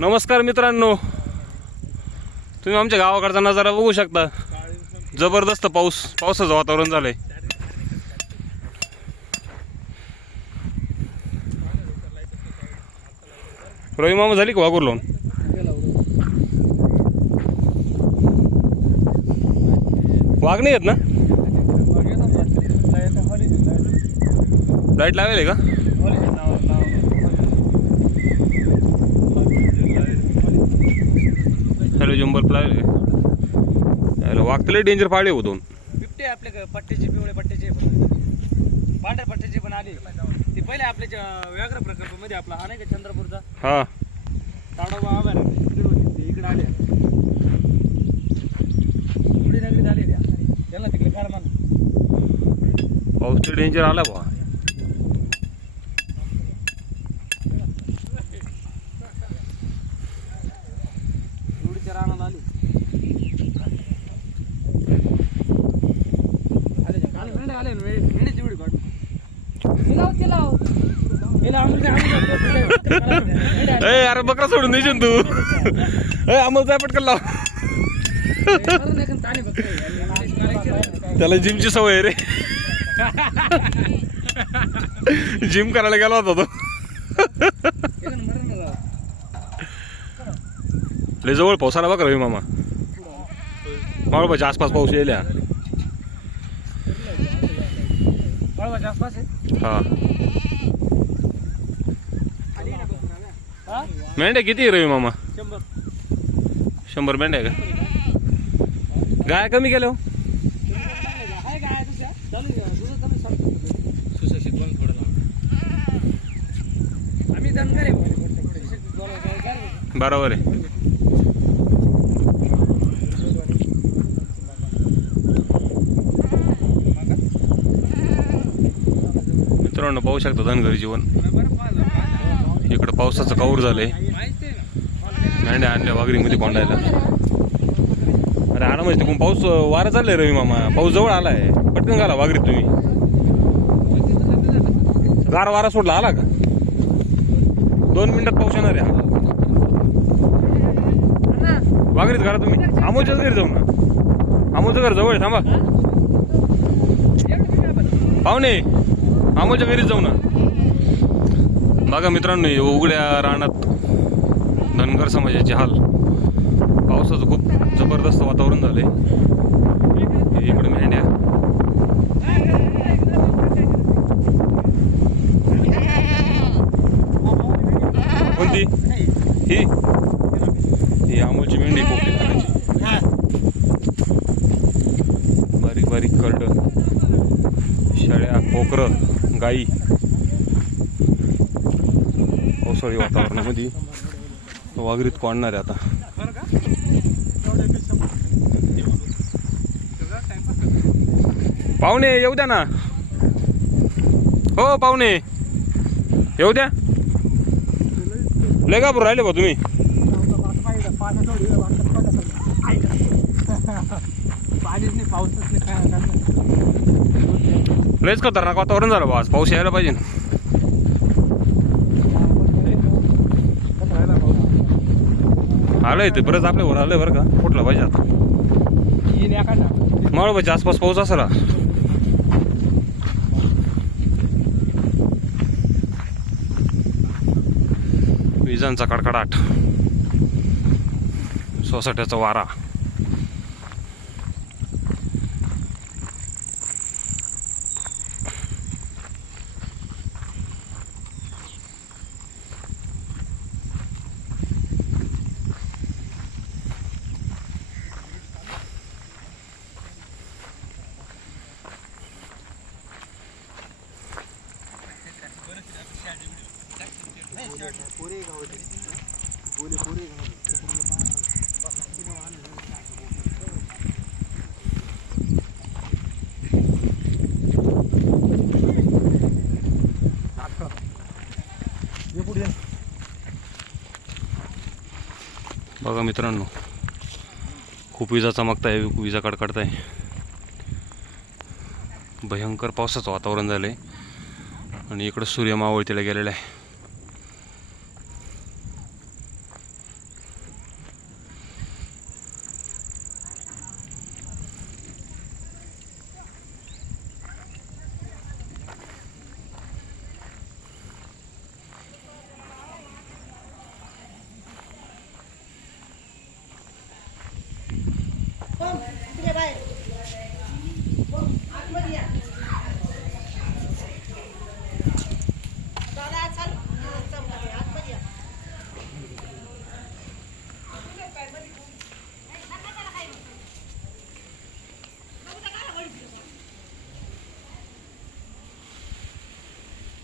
नमस्कार मित्रांनो, तुम्ही आमच्या गावाकडचा नजारा बघू शकता. जबरदस्त पावसाचं वातावरण झालंय. रवी मामा झाली का वाघूर लावून? वाघ नाही येत ना? लाईट लावेल का? हॅलो जंबर लावेल का? वाघ तर डेंजर पाडले हो दोन बिबटे आपल्या पट्ट्याचे पिवळे पट्ट्याचे पांढऱ्या पट्ट्याचे पण आले. ते पहिले आपल्या व्याघ्र प्रकल्पामध्ये आपला हा नाही का चंद्रपूरचा हा ताडोबा अभयारण्य तिकडे होते, ते इकडे आले. पुढे नगरीत आले त्याला तिकडे काय म्हणा पाऊस तर डेंजर आला बा. एवढीच्या रानाला आली. आले मेंढीची उडी काढून अरे बकरा सोडून देशील तू. आम्हाला जाय पटकन लाव. त्याला जिमची सवय आहे रे. जिम करायला गेला होता तो. लय जवळ पाऊस आला बघा रवी मामा. मावळबाच्या आसपास पाऊस येईल. हा मेंढ्या किती रवी मामा? 100 मेंढ्या का? गाय कमी केल्या हो. बरोबर आहे. मित्रांनो पाहू शकता धनगरी जीवन. इकडं पावसाचं काऊर झालंय. मेंढ्या आणल्या वाघरीमध्ये कोंडायला. अरे आला म्हणजे पण पाऊस वारा चाललाय रवी मामा. पाऊस जवळ आलाय. पटकन घाला वाघरीत तुम्ही. गार वारा सोडला आला का? 2 मिनिटात पाऊस येणार आहे. वाघरीत घाला तुम्ही. अमोलच्याच घरी जाऊ ना. अमोलचं घर जवळ आहे. थांबा पाहुणे, अमोलच्या घरीच जाऊ ना. बघा मित्रांनो, उघड्या रानात धनगर समाजाचे हाल. पावसाचं खूप जबरदस्त वातावरण झालंय. इकडे मेंढ्या. कोणती ही अमोलची मेंढी. पोपटी बारीक बारीक करड, शेळ्या, कोकरं, गाई. पावसाळी वातावरणामध्ये वाघरीत कोंडणार आहे आता. पाहुणे येऊ द्या ना. हो पाहुणे येऊ द्या. लय घाबरून राहिले बा तुम्ही. लयच खतरनाक वातावरण झालं बा आज. पाऊस यायला पाहिजे ना. आलंय ते बरंच आपल्या वर आलंय बरं का. कुठला पाहिजे आता? माळोबाच्या आसपास पाऊस असला. विजांचा कडकडाट, सोसाट्याचा वारा. बघा मित्रांनो, खूप विजा चमकताय, विजा कडकडताय. भयंकर पावसाचं वातावरण झालंय आणि इकडं सूर्य मावळतीला गेलेला आहे.